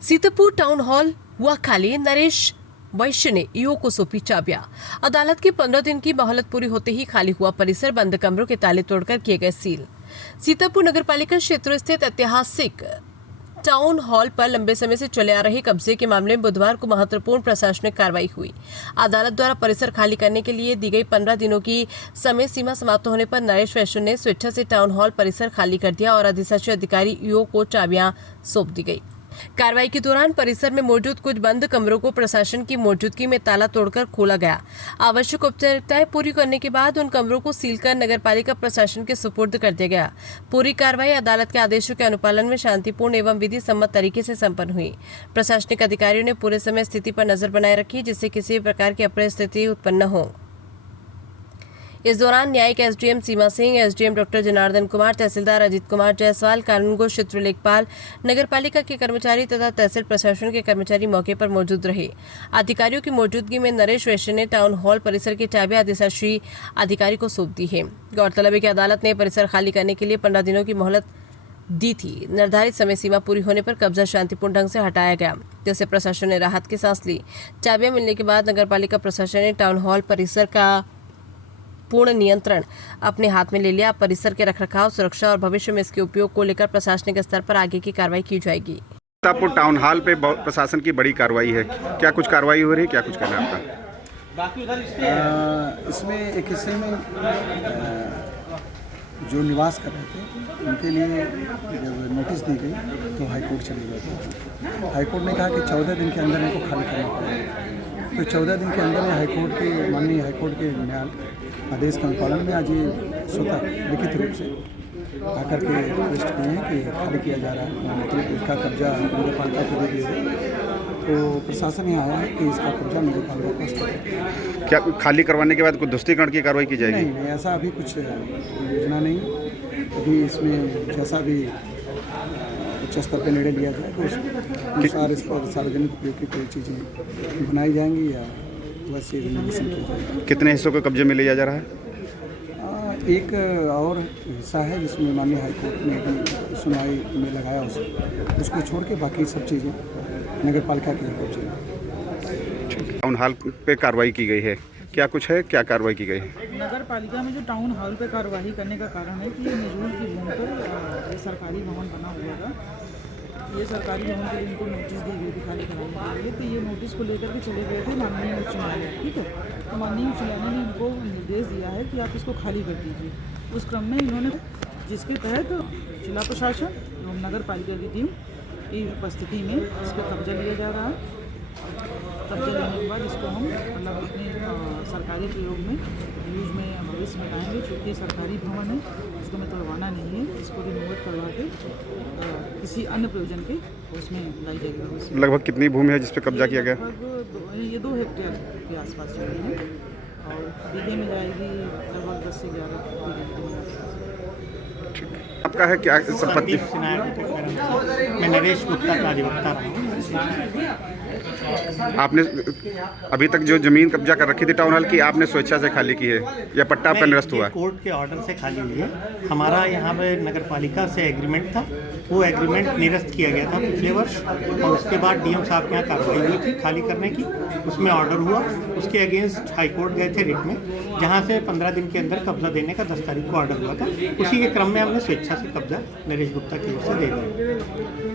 Sitapur town hall हुआ खाली। नरेश वैश्य ने ईओ को सौंपी चाबियां। अदालत की 15 दिन की मोहलत पूरी होते ही खाली हुआ परिसर, बंद कमरों के ताले तोड़कर किए गए सील। सीतापुर नगरपालिका क्षेत्र स्थित ऐतिहासिक टाउन हॉल पर लंबे समय से चले आ रहे कब्जे के मामले में बुधवार को महत्वपूर्ण प्रशासनिक कार्रवाई हुई। अदालत द्वारा परिसर खाली करने के लिए दी गई 15 दिनों की समय सीमा समाप्त होने पर नरेश वैश्य ने स्वेच्छा से टाउन हॉल परिसर खाली कर दिया और अधिशासी अधिकारी ईओ को चाबियां सौंप दी गई। कार्रवाई के दौरान परिसर में मौजूद कुछ बंद कमरों को प्रशासन की मौजूदगी में ताला तोड़कर खोला गया। आवश्यक औपचारिकताएं पूरी करने के बाद उन कमरों को सील कर नगरपालिका प्रशासन के सुपुर्द कर दिया गया। पूरी कार्रवाई अदालत के आदेशों के अनुपालन में शांतिपूर्ण एवं विधि सम्मत तरीके से संपन्न हुई। प्रशासनिक अधिकारियों ने पूरे समय स्थिति पर नजर बनाए रखी, जिससे किसी प्रकार की अप्रिय स्थिति उत्पन्न न हो। इस दौरान न्यायिक एसडीएम सीमा सिंह, एसडीएम डॉक्टर जनार्दन कुमार, तहसीलदार अजीत कुमार जायसवाल, कानूनगो क्षेत्र लेखपाल, नगरपालिका के कर्मचारी तथा तहसील प्रशासन के कर्मचारी मौके पर मौजूद रहे। अधिकारियों की मौजूदगी में नरेश वैश्य ने टाउन हॉल परिसर की चाबियां अधिशासी अधिकारी को सौंप दी है। गौरतलब है कि अदालत ने परिसर खाली करने के लिए 15 दिनों की मोहलत दी थी। निर्धारित समय सीमा पूरी होने पर कब्जा शांतिपूर्ण ढंग से हटाया गया, जिससे प्रशासन ने राहत की सांस ली। चाबियां मिलने के बाद नगरपालिका प्रशासन ने टाउन हॉल परिसर का पूर्ण नियंत्रण अपने हाथ में ले लिया। परिसर के रखरखाव, सुरक्षा और भविष्य में इसके उपयोग को लेकर प्रशासनिक स्तर पर आगे की कार्रवाई की जाएगी। सीतापुर टाउन हॉल पे प्रशासन की बड़ी कार्रवाई है, क्या कुछ कार्रवाई हो रही है, क्या कुछ करना है आपका? इसमें एक हिस्से में जो निवास कर रहे थे उनके लिए जब नोटिस दी गई तो हाईकोर्ट चले गए। हाईकोर्ट ने कहा कि 14 दिन के अंदर इनको खाली करना पड़ेगा। तो 14 दिन के अंदर हाईकोर्ट के माननीय हाईकोर्ट के न्यायालय आदेश के अनुपालन में आज ये स्वतः लिखित रूप से आकर के रिक्वेस्ट किए हैं कि खाली किया जा रहा है, मतलब इसका कब्जा नगरपालिका को दे दिया जाए। तो प्रशासन यहाँ आया है कि इसका कब्जा नगरपालिका को। क्या खाली करवाने के बाद कुछ ध्वस्तीकरण की कार्रवाई की जाएगी? नहीं, ऐसा अभी कुछ योजना नहीं। अभी इसमें जैसा भी उच्च स्तर पर निर्णय लिया जाए तो उस अनुसार इस पर सार्वजनिक उपयोग की कोई चीज़ें बनाई जाएंगी या वैसे रिनोवेशन किया जाएगा। कितने हिस्सों के कब्जे में लिया जा रहा है? एक और हिस्सा है जिसमें माननीय हाईकोर्ट ने भी सुनवाई में लगाया, उसको छोड़ के बाकी सब चीज़ें नगरपालिका के कब्जे। टाउन हॉल पे कार्रवाई की गई है, क्या कुछ है, क्या कार्रवाई की गई है? नगर पालिका में जो टाउन हॉल पे कार्रवाई करने का कारण है कि ये निजूल की भूमि पर ये सरकारी भवन बना हुआ था। ये सरकारी भवन के लिए इनको नोटिस दी गई थी खाली कराने के लिए, तो ये नोटिस को लेकर के चले गए थे माननीय उच्च न्यायालय। ठीक है, तो माननीय उच्च न्यायालय ने इनको निर्देश दिया है कि आप इसको खाली कर दीजिए। उस क्रम में इन्होंने, जिसके तहत जिला प्रशासन एवं नगर पालिका की टीम की उपस्थिति में इस पर कब्जा लिया जा रहा है। कब्जा लेने के बाद इसको हम मतलब अपने सरकारी प्रयोग में यूज में भविष्य में लाएंगे। चूँकि सरकारी भवन है, इसको में तोड़वाना नहीं है, इसको रिमूव करवा के किसी अन्य प्रयोजन के उसमें लाई जाएगी। लगभग कितनी भूमि है जिस पर कब्जा किया गया? ये 2 हेक्टेयर के आसपास जमीन है और बीघे में जाएगी लगभग 10 से 11 बीघे। आपका है क्या संपत्ति? मैं नरेश गुप्ता का अधिवक्ता हूँ। आपने अभी तक जो जमीन कब्जा कर रखी थी टाउन हॉल की, आपने स्वेच्छा से खाली की है या पट्टा आपका निरस्त हुआ है? कोर्ट के ऑर्डर से खाली हुई है। हमारा यहाँ पे नगर पालिका से एग्रीमेंट था, वो एग्रीमेंट निरस्त किया गया था पिछले वर्ष और उसके बाद डीएम साहब के यहाँ कार्रवाई हुई थी खाली करने की। उसमें ऑर्डर हुआ, उसके अगेंस्ट हाईकोर्ट गए थे रिट में, जहाँ से 15 दिन के अंदर कब्जा देने का 10 तारीख को ऑर्डर हुआ था। उसी के क्रम में हमने स्वेच्छा से कब्जा नरेश गुप्ता की ओर से दे दिया।